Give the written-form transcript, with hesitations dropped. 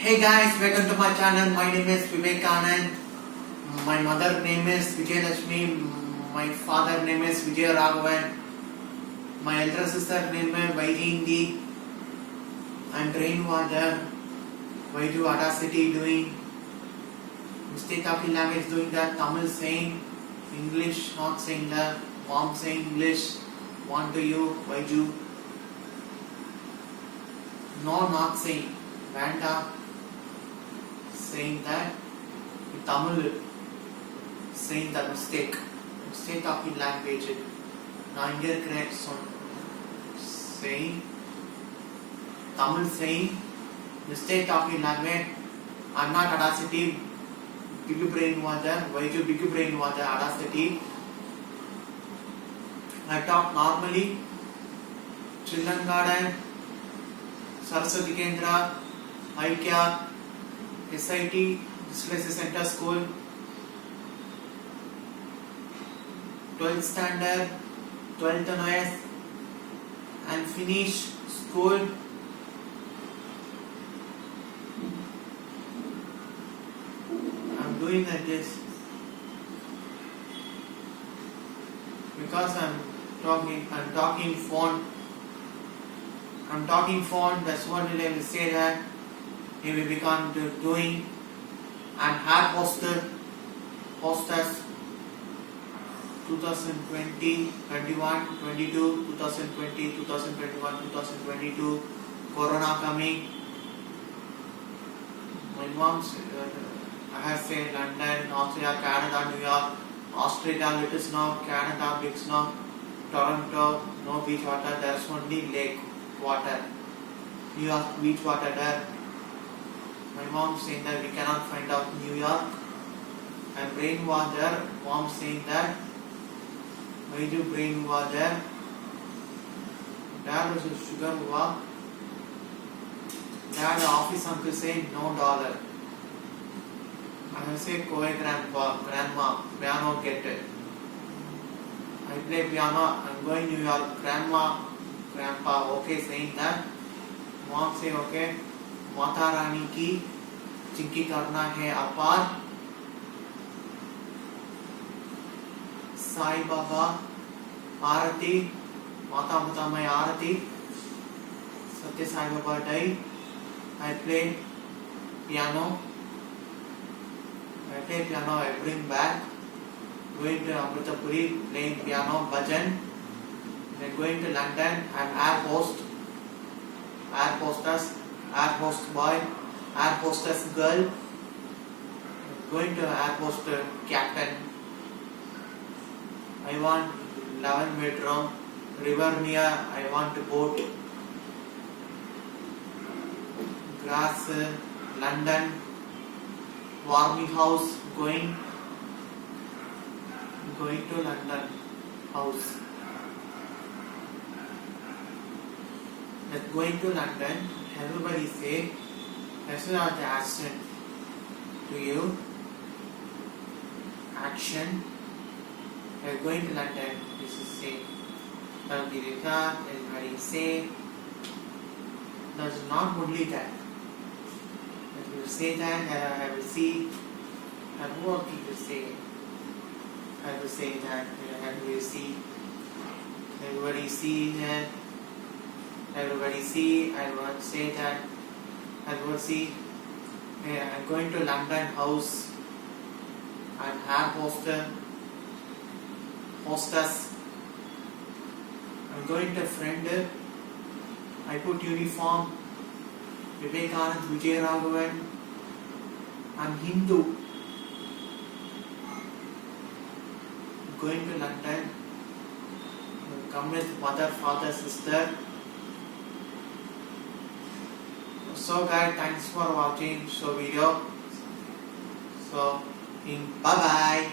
Hey guys, welcome to my channel. My name is Vivekanand. My mother name is Vijayalakshmi. My father name is Vijay Raghavan. My elder sister name is Vaijindi. I'm rainwater. Why do Audacity doing? Mistake of in language doing that. Tamil saying English, not saying that. Mom saying English. Want to you? Why do? No, not saying. Vanda saying that. In Tamil saying that mistake of in language. நான் இங்க இருக்கிறேன் saying Tamil saying mistake of in language. I'm not Audacity. Big brain was there. Why do big brain was there? Audacity. I talk normally. Children Garden, Saraswati Kendra, IKEA, SIT, Dyslexia Center School, 12th standard, 12th NOS, and finish school. I'm doing like this because I'm talking phone. That's what I will say that he will become doing. I'm hostess 2020, 21, 22, 2020, 2021, 2022. Corona coming. My mom's I have said London, Australia, Canada, New York, Australia, little snow, Canada, big snow, Toronto, no beach water, there's only lake water. New York, beach water there. My mom saying that we cannot find out New York. And brain was there. Mom saying that. Why do brain was there? Dad was a sugar walk. Dad, the office uncle saying no dollar. I will say Koi grandma, piano get it. I play piano, I'm going New York, grandpa, okay, saying that. Mom say okay, Mata Rani ki chinki karna hai apar. Sai Baba, Arati, Mata Mutamai Arati, Satya Sai Baba died. I play piano. I bring back. Going to Amritapuri, playing piano, bhajan. Then going to London, I'm air hostess, air host boy, air hostess girl. Going to air host captain. I want 11 bedroom, river near, I want a boat. Grass, London, warming house, going to London house. Let's going to London. Everybody say, that's not the action to you. Action. We're going to London. This is say. Everybody say. That's not only that. If you say that, I will see. And what people say. I will say that. And we see. Everybody see that. Everybody see. I will say that. I will see. I'm going to London house. I'm air hostess. I'm going to friend. I put uniform. Vivekanand, Vijay Raghavan. I'm Hindu. Going to London. Come with mother, father, sister. So guys, thanks for watching video. So bye bye.